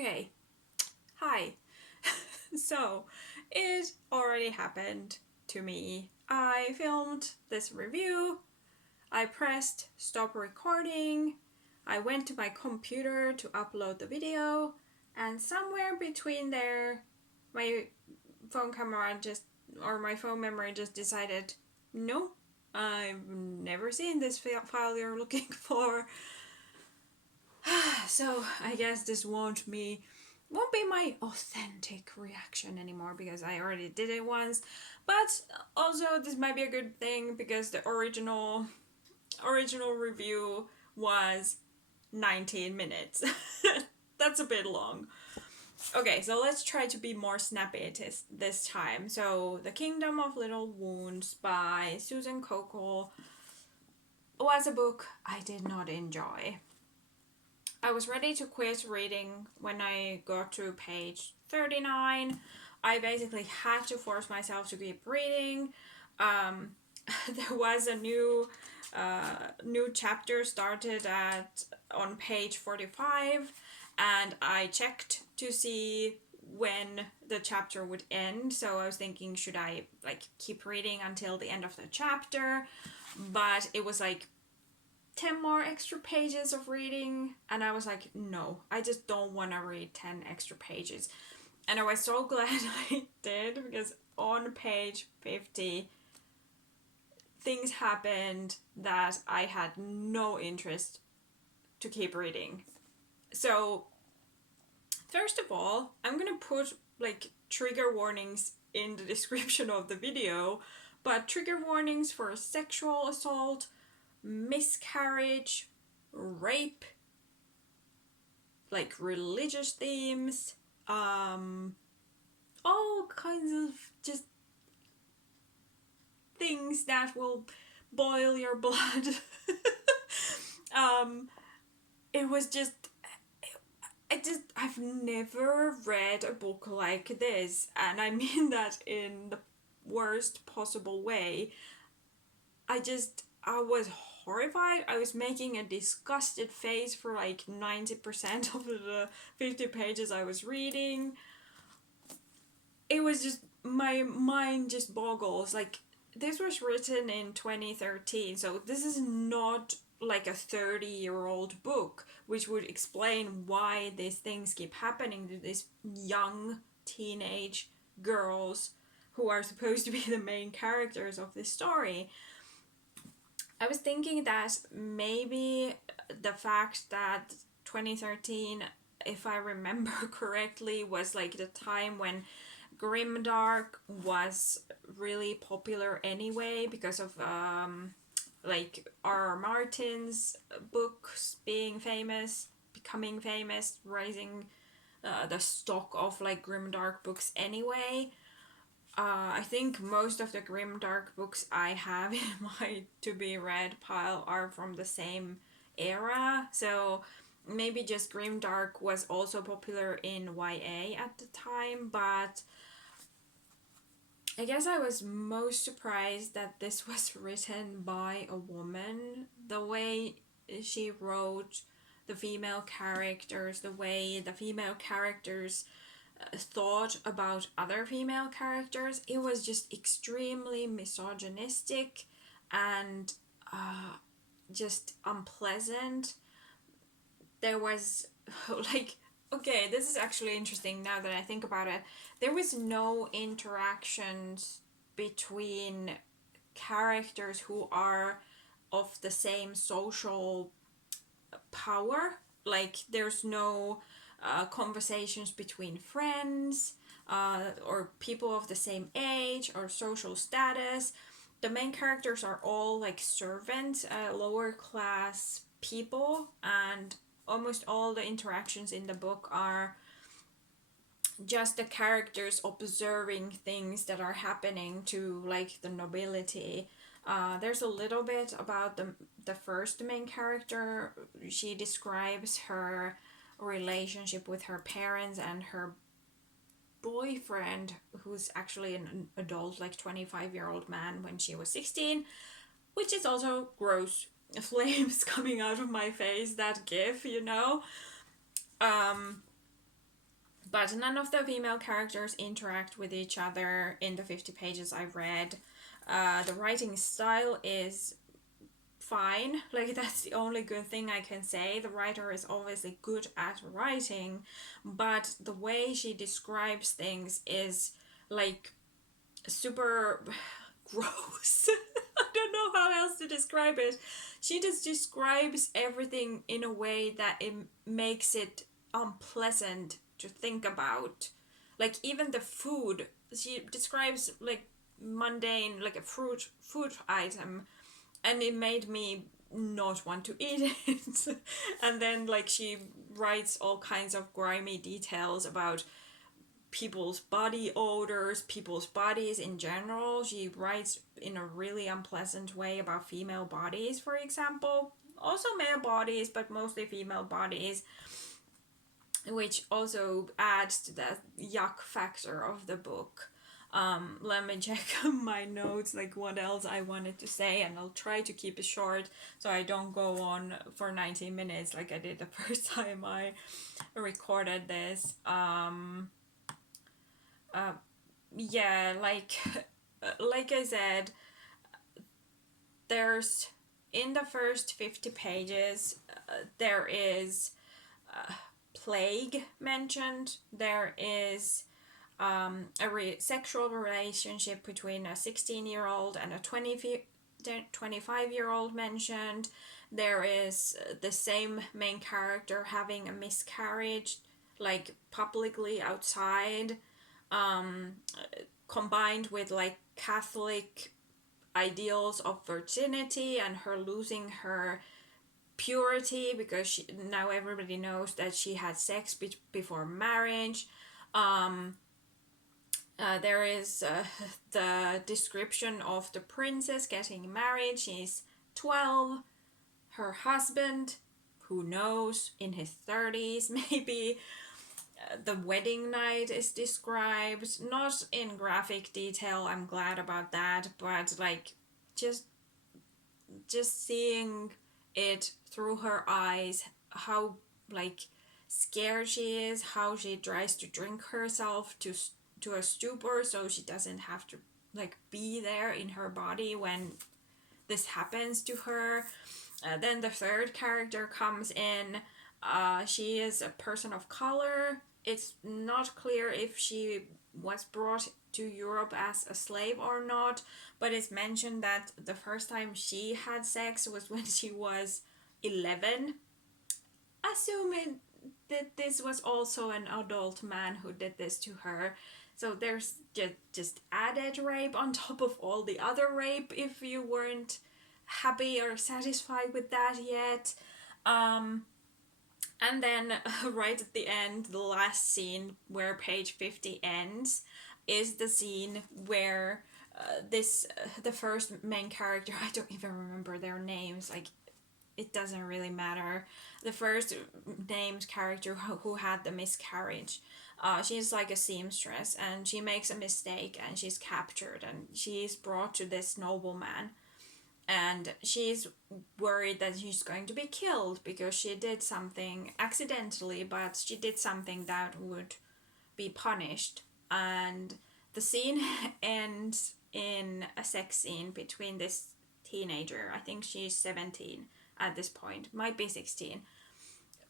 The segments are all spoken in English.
Okay, hi. So, it already happened to me. I filmed this review, I pressed stop recording, I went to my computer to upload the video, and somewhere between there, my phone camera just, or my phone memory just decided, no, I've never seen this file you're looking for. So I guess this won't be my authentic reaction anymore because I already did it once. But also this might be a good thing because the original review was 19 minutes. That's a bit long. Okay, so let's try to be more snappy this time. So, The Kingdom of Little Wounds by Susann Cokal was a book I did not enjoy. I was ready to quit reading when I got to page 39. I basically had to force myself to keep reading. There was a new chapter started on page 45, and I checked to see when the chapter would end. So I was thinking, should I keep reading until the end of the chapter? But it was 10 more extra pages of reading, and I was like, no, I just don't want to read 10 extra pages. And I was so glad I did, because on page 50 things happened that I had no interest to keep reading. So first of all, I'm gonna put trigger warnings in the description of the video, but trigger warnings for sexual assault, miscarriage, rape, religious themes, all kinds of just things that will boil your blood. It was just, I've never read a book like this, and I mean that in the worst possible way. I was horrified. I was making a disgusted face for 90% of the 50 pages I was reading. It was just, my mind just boggles. This was written in 2013, so this is not a 30-year-old book, which would explain why these things keep happening to these young teenage girls who are supposed to be the main characters of this story. I was thinking that maybe the fact that 2013, if I remember correctly, was the time when grimdark was really popular anyway, because of R.R. Martin's books becoming famous, raising the stock of grimdark books anyway. I think most of the grimdark books I have in my to-be-read pile are from the same era, so maybe just grimdark was also popular in YA at the time, but I guess I was most surprised that this was written by a woman. The way she wrote the female characters, the way the female characters thought about other female characters, it was just extremely misogynistic and just unpleasant. There was okay, this is actually interesting now that I think about it. There was no interactions between characters who are of the same social power. There's no conversations between friends or people of the same age or social status. The main characters are all servants, lower class people, and almost all the interactions in the book are just the characters observing things that are happening to the nobility. There's a little bit about the first main character. She describes her relationship with her parents and her boyfriend, who's actually an adult 25-year-old man when she was 16, which is also gross. Flames coming out of my face, that gif, But none of the female characters interact with each other in the 50 pages I read. The writing style is fine. Like, that's the only good thing I can say. The writer is obviously good at writing, but the way she describes things is like super gross. I don't know how else to describe it. She just describes everything in a way that it makes it unpleasant to think about. Like, even the food, she describes like mundane, like a food item, and it made me not want to eat it. And then like she writes all kinds of grimy details about people's body odors, people's bodies in general. She writes in a really unpleasant way about female bodies, for example. Also male bodies, but mostly female bodies, which also adds to the yuck factor of the book. Let me check my notes, like what else I wanted to say, and I'll try to keep it short so I don't go on for 90 minutes like I did the first time I recorded this. Yeah, like I said, there's in the first 50 pages, there is plague mentioned. There is sexual relationship between a 16-year-old and a 25-year-old mentioned. There is the same main character having a miscarriage, like publicly outside, combined with like Catholic ideals of virginity and her losing her purity because now everybody knows that she had sex before marriage. There is the description of the princess getting married. She's 12. Her husband, who knows, in his 30s maybe. The wedding night is described, not in graphic detail, I'm glad about that, but like just seeing it through her eyes, how like scared she is, how she tries to drink herself to a stupor so she doesn't have to like be there in her body when this happens to her. Then the third character comes in. She is a person of color. It's not clear if she was brought to Europe as a slave or not, but it's mentioned that the first time she had sex was when she was 11. Assuming that this was also an adult man who did this to her. So there's just added rape on top of all the other rape if you weren't happy or satisfied with that yet. And then right at the end, the last scene where page 50 ends is the scene where the first main character, I don't even remember their names, like it doesn't really matter. The first named character who had the miscarriage, she's like a seamstress and she makes a mistake and she's captured and she's brought to this nobleman. And she's worried that she's going to be killed because she did something accidentally, but she did something that would be punished. And the scene ends in a sex scene between this teenager, I think she's 17 at this point, might be 16,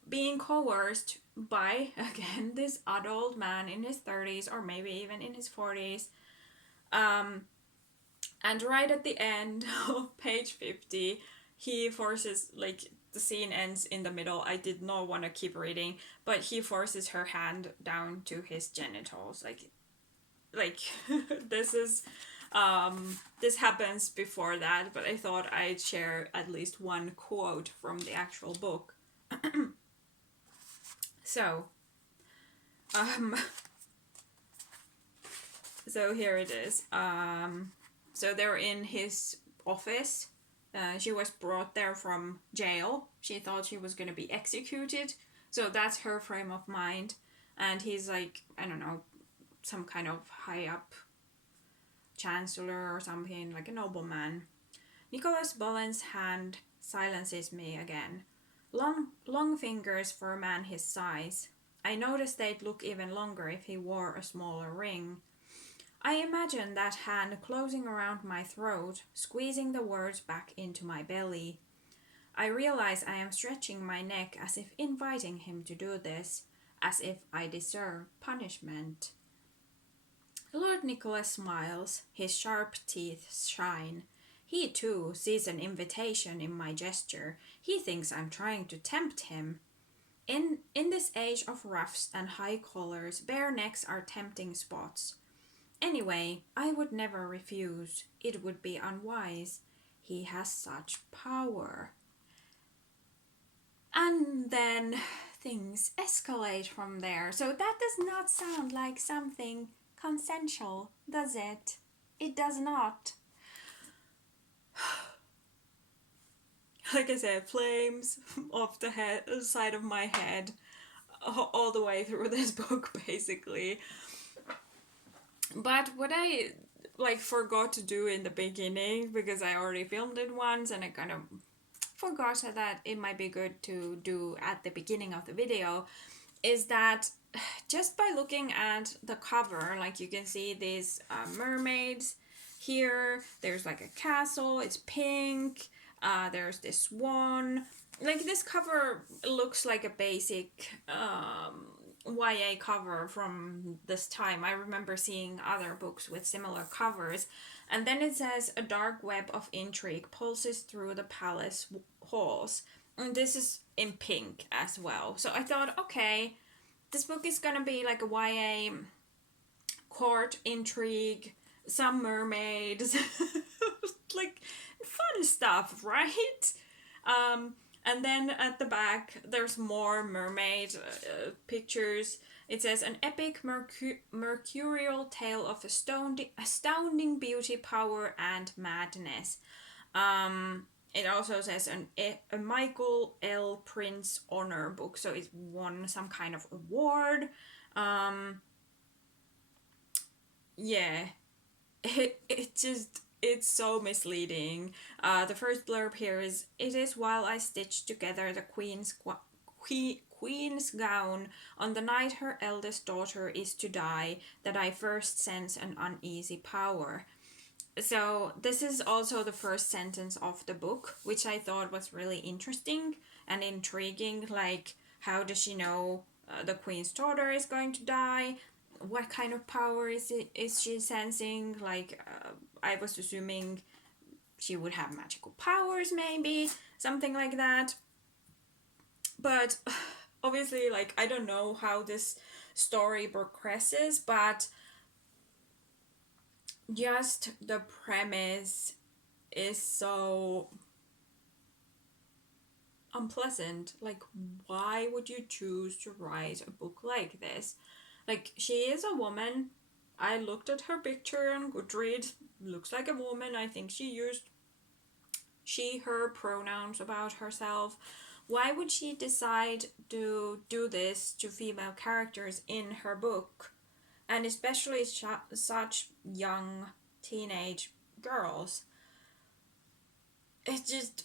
being coerced by, again, this adult man in his 30s or maybe even in his 40s. And right at the end of page 50, he forces, like, the scene ends in the middle. I did not want to keep reading, but he forces her hand down to his genitals. Like this is, this happens before that, but I thought I'd share at least one quote from the actual book. So here it is. So they're in his office. She was brought there from jail. She thought she was going to be executed. So that's her frame of mind. And he's like, I don't know, some kind of high up chancellor or something, like a nobleman. Nicholas Bullen's hand silences me again. Long fingers for a man his size. I noticed they'd look even longer if he wore a smaller ring. I imagine that hand closing around my throat, squeezing the words back into my belly. I realize I am stretching my neck as if inviting him to do this, as if I deserve punishment. Lord Nicholas smiles, his sharp teeth shine. He too sees an invitation in my gesture. He thinks I'm trying to tempt him. In this age of ruffs and high collars, bare necks are tempting spots. Anyway, I would never refuse. It would be unwise. He has such power. And then things escalate from there. So that does not sound like something consensual, does it? It does not. Like I said, flames off the side of my head all the way through this book, basically. But what I forgot to do in the beginning, because I already filmed it once and I kind of forgot that it might be good to do at the beginning of the video, is that just by looking at the cover, like you can see these mermaids here, there's like a castle, it's pink, there's this swan. Like this cover looks like a basic YA cover from this time. I remember seeing other books with similar covers. And then it says, a dark web of intrigue pulses through the palace halls. And this is in pink as well. So I thought, okay, this book is gonna be like a YA court intrigue, some mermaids, like fun stuff, right? And then at the back, there's more mermaid pictures. It says, an epic mercurial tale of astounding beauty, power, and madness. It also says a Michael L. Prince honor book, so it won some kind of award. Yeah, it's so misleading. The first blurb here is, it is while I stitch together the queen's gown on the night her eldest daughter is to die that I first sense an uneasy power. So this is also the first sentence of the book, which I thought was really interesting and intriguing. Like, how does she know the queen's daughter is going to die? What kind of power is she sensing? Like, I was assuming she would have magical powers, maybe something like that. But obviously, like, I don't know how this story progresses, but just the premise is so unpleasant. Like, why would you choose to write a book like this? Like, she is a woman. I looked at her picture on Goodreads. Looks like a woman. I think she used she, her pronouns about herself. Why would she decide to do this to female characters in her book? And especially such young teenage girls. It just,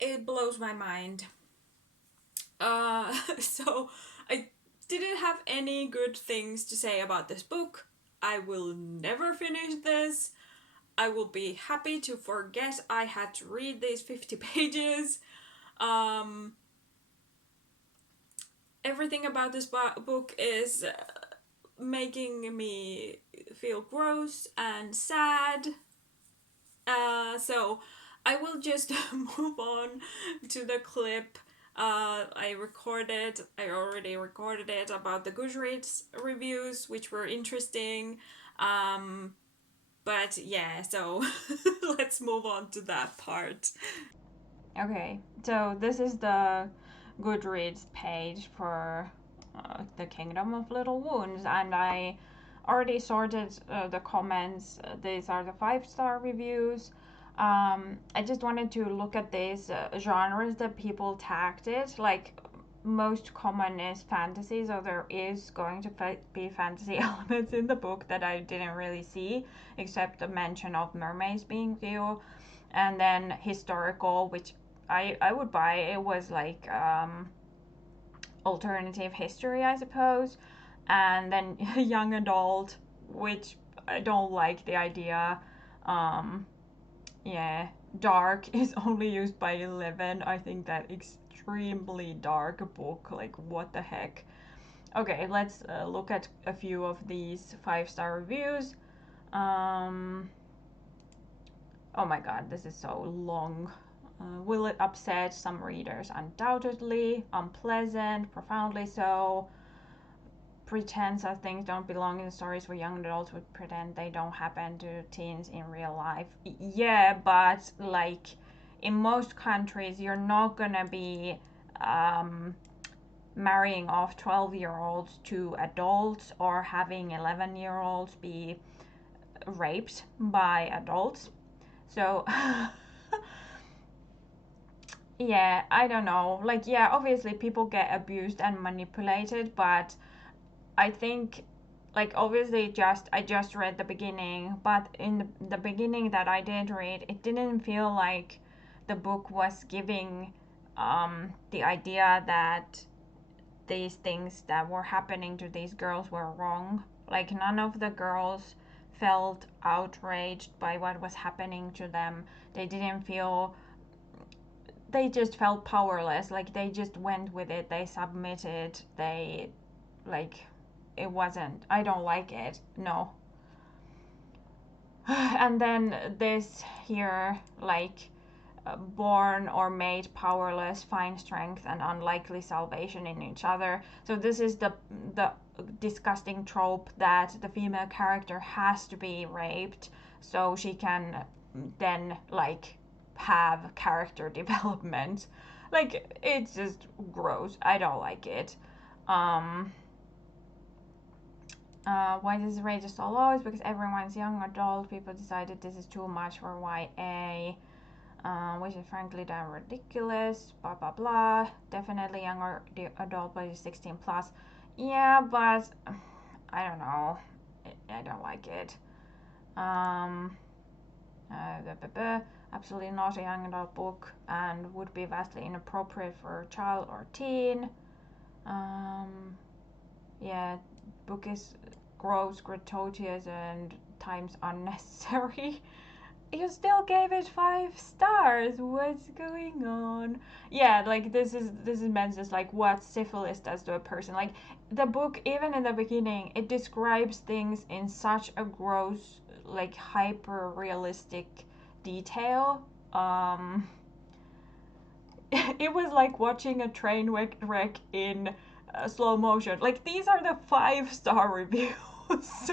it blows my mind. So I didn't have any good things to say about this book. I will never finish this. I will be happy to forget I had to read these 50 pages. Everything about this book is making me feel gross and sad. So I will just move on to the clip I already recorded it about the Goodreads reviews, which were interesting. But yeah, so let's move on to that part. Okay, so this is the Goodreads page for the Kingdom of Little Wounds, and I already sorted the comments. These are the 5-star reviews. I just wanted to look at these genres that people tagged it. Like, most common is fantasy, so there is going to be fantasy elements in the book that I didn't really see, except the mention of mermaids being real. And then historical, which I would buy. It was like alternative history, I suppose. And then young adult, which I don't like the idea. Um, yeah, dark is only used by 11. I think that extremely dark book. Like, what the heck? Okay, let's look at a few of these 5-star reviews. Um, oh my god, this is so long. Will it upset some readers? Undoubtedly. Unpleasant, profoundly so. Pretends that things don't belong in stories where young adults would pretend they don't happen to teens in real life. Yeah, but like in most countries, you're not gonna be um, marrying off 12-year-olds to adults or having 11-year-olds be raped by adults. So, yeah, I don't know. Like, yeah, obviously people get abused and manipulated, but I think, like, obviously I just read the beginning, but in the beginning that I did read, it didn't feel like the book was giving the idea that these things that were happening to these girls were wrong. Like, none of the girls felt outraged by what was happening to them. They didn't feel, they just felt powerless. Like, they just went with it, they submitted, they, like, it wasn't, I don't like it, no. And then this here, like, born or made powerless find strength and unlikely salvation in each other. So this is the disgusting trope that the female character has to be raped so she can then like have character development. Like, it's just gross. I don't like it. um why this rate is so low is because everyone's young adult. People decided this is too much for YA, which is frankly damn ridiculous. Blah blah blah. Definitely younger adult, but 16 plus. Yeah, but I don't know. I don't like it. Um, Absolutely not a young adult book and would be vastly inappropriate for a child or teen. Um, yeah, book is gross, gratuitous, and times unnecessary. You still gave it 5 stars. What's going on? Yeah, like this is meant as like what syphilis does to a person. Like, the book, even in the beginning, it describes things in such a gross, like hyper realistic detail. Um, it was like watching a train wreck in slow motion. Like, these are the 5-star reviews.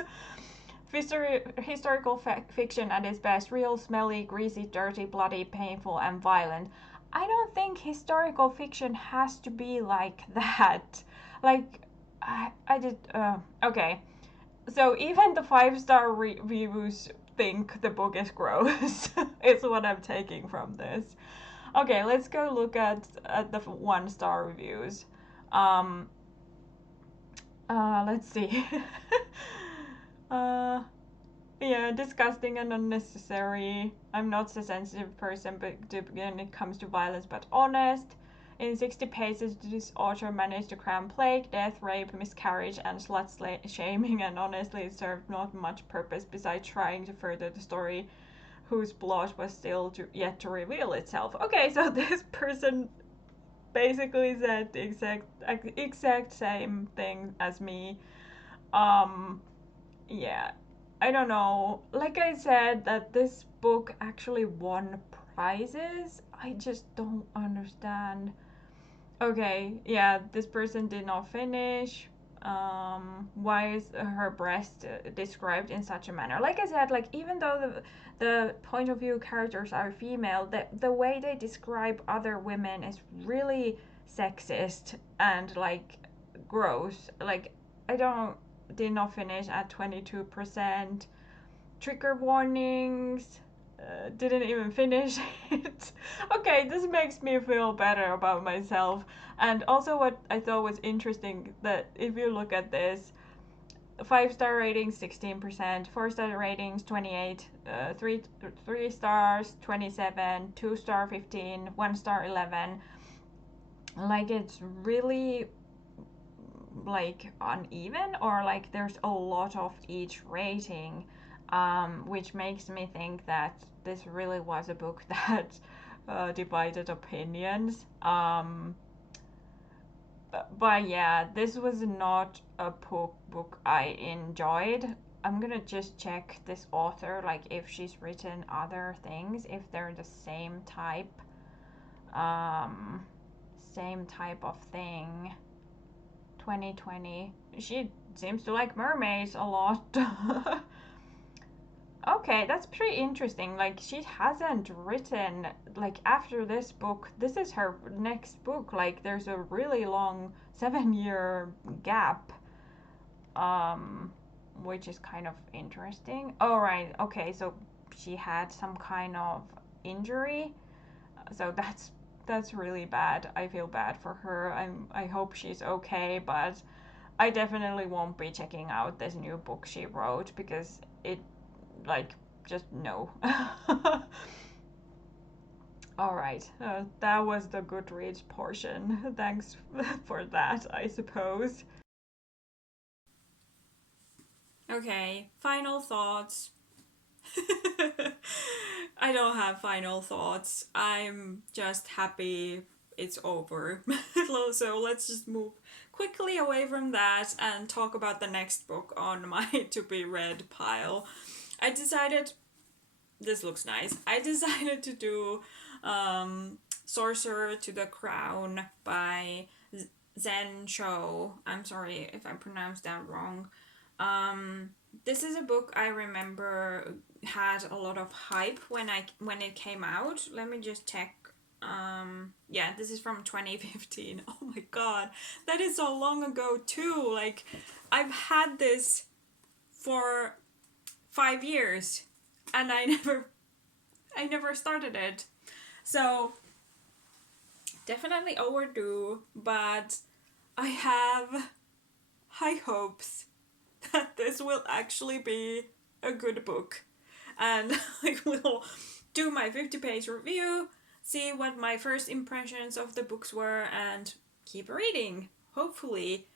Historical fiction at its best: real, smelly, greasy, dirty, bloody, painful, and violent. I don't think historical fiction has to be like that. Like, I did. Okay. So even the 5-star reviews think the book is gross. It's what I'm taking from this. Okay, let's go look at the 1-star reviews. Um, let's see. uh, yeah, disgusting and unnecessary. I'm not a sensitive person, but when it comes to violence, but honest. In 60 pages, this author managed to cram plague, death, rape, miscarriage, and slut shaming, and honestly, it served not much purpose besides trying to further the story, whose plot was still yet to reveal itself. Okay, so this person basically said the exact same thing as me. Um, yeah, I don't know. Like I said, that this book actually won prizes. I just don't understand. Okay, yeah, this person did not finish. Why is her breast described in such a manner? Like I said, like, even though the point of view characters are female, the way they describe other women is really sexist and like gross. Like, I don't did not finish at 22%. Trigger warnings. Didn't even finish it. Okay, this makes me feel better about myself. And also, what I thought was interesting, that if you look at this, 5-star ratings 16%, 4-star ratings 28, 3 stars 27, 2-star 15, 1-star 11. Like, it's really like uneven, or like there's a lot of each rating, which makes me think that this really was a book that divided opinions. But yeah, this was not a book I enjoyed. I'm gonna just check this author, like if she's written other things, if they're the um, same type of thing. 2020. She seems to like mermaids a lot. Okay, that's pretty interesting. Like, she hasn't written, like, after this book, this is her next book. Like, there's a really long 7 year gap, um, which is kind of interesting. Oh, right. Okay, so she had some kind of injury. So that's really bad. I feel bad for her. I hope she's okay, but I definitely won't be checking out this new book she wrote because it, like, just no. All right, that was the Goodreads portion. Thanks for that, I suppose. Okay, final thoughts. I don't have final thoughts. I'm just happy it's over. So let's just move quickly away from that and talk about the next book on my to be read pile. I decided this looks nice. I decided to do Sorcerer to the Crown by Zen Cho. I'm sorry if I pronounced that wrong. This is a book I remember had a lot of hype when it came out. Let me just check. Yeah, this is from 2015. Oh my god, that is so long ago too. Like, I've had this for 5 years, and I never started it. So definitely overdue, but I have high hopes that this will actually be a good book. And I will do my 50-page review, see what my first impressions of the books were, and keep reading. Hopefully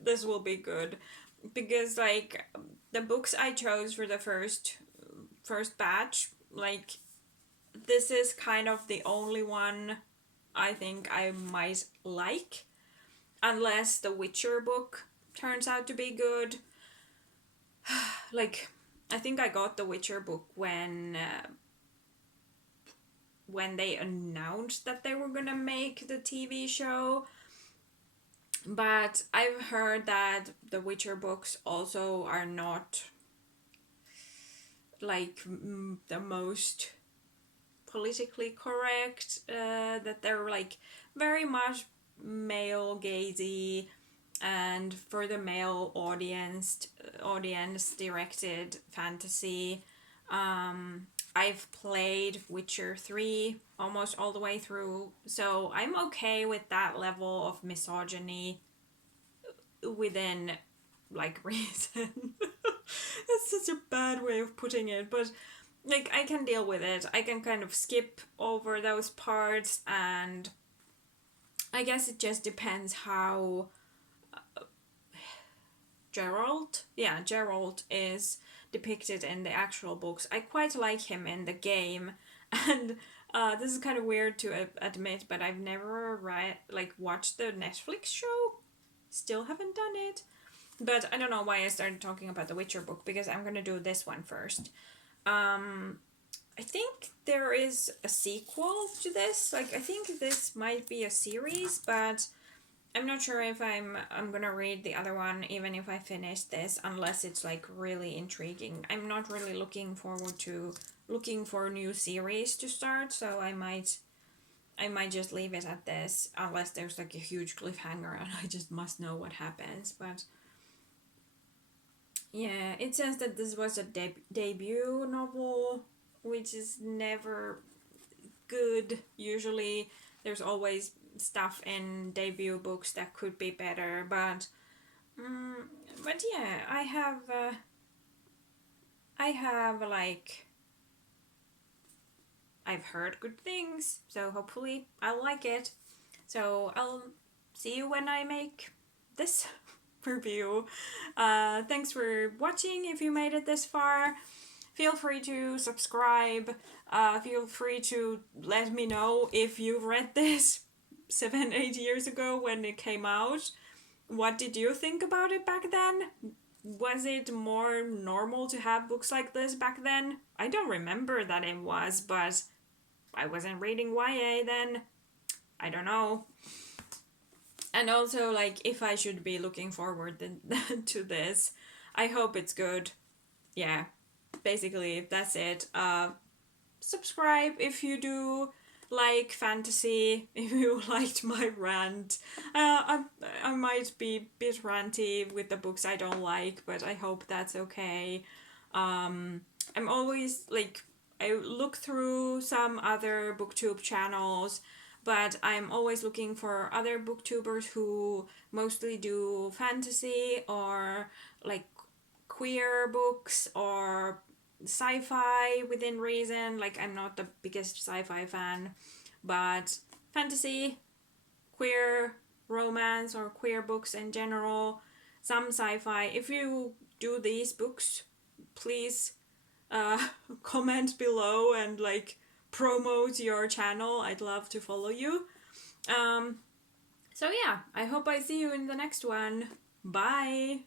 this will be good, because like the books I chose for the first batch, like this is kind of the only one I think I might like, unless the Witcher book turns out to be good. Like, I think I got the Witcher book when they announced that they were gonna make the TV show. But I've heard that the Witcher books also are not like the most politically correct. That they're like very much male gazy and for the male audience directed fantasy. I've played Witcher 3 almost all the way through, so I'm okay with that level of misogyny within like reason. That's such a bad way of putting it, but like I can deal with it. I can kind of skip over those parts, and I guess it just depends how Geralt is depicted in the actual books. I quite like him in the game, and this is kind of weird to admit, but I've never watched the Netflix show. Still haven't done it. But I don't know why I started talking about the Witcher book, because I'm gonna do this one first. I think there is a sequel to this. Like, I think this might be a series, but I'm not sure if I'm gonna read the other one even if I finish this, unless it's like really intriguing. I'm not really looking forward to looking for a new series to start, so I might just leave it at this, unless there's like a huge cliffhanger and I just must know what happens. But yeah, it says that this was a debut novel, which is never good. Usually there's always stuff in debut books that could be better, but yeah, I have like I've heard good things, so hopefully I'll like it. So I'll see you when I make this review. Thanks for watching if you made it this far. Feel free to subscribe. Feel free to let me know if you read this 7-8 years ago when it came out. What did you think about it back then? Was it more normal to have books like this back then? I don't remember that it was, but I wasn't reading YA then. I don't know. And also, like, if I should be looking forward to this, I hope it's good. Yeah, basically, that's it. Subscribe if you do like fantasy, if you liked my rant. I might be a bit ranty with the books I don't like, but I hope that's okay. I'm always, like, I look through some other booktube channels, but I'm always looking for other booktubers who mostly do fantasy or like queer books or sci-fi within reason. Like, I'm not the biggest sci-fi fan, but fantasy, queer romance, or queer books in general, some sci-fi. If you do these books, please comment below and like promote your channel. I'd love to follow you. So yeah, I hope I see you in the next one. Bye!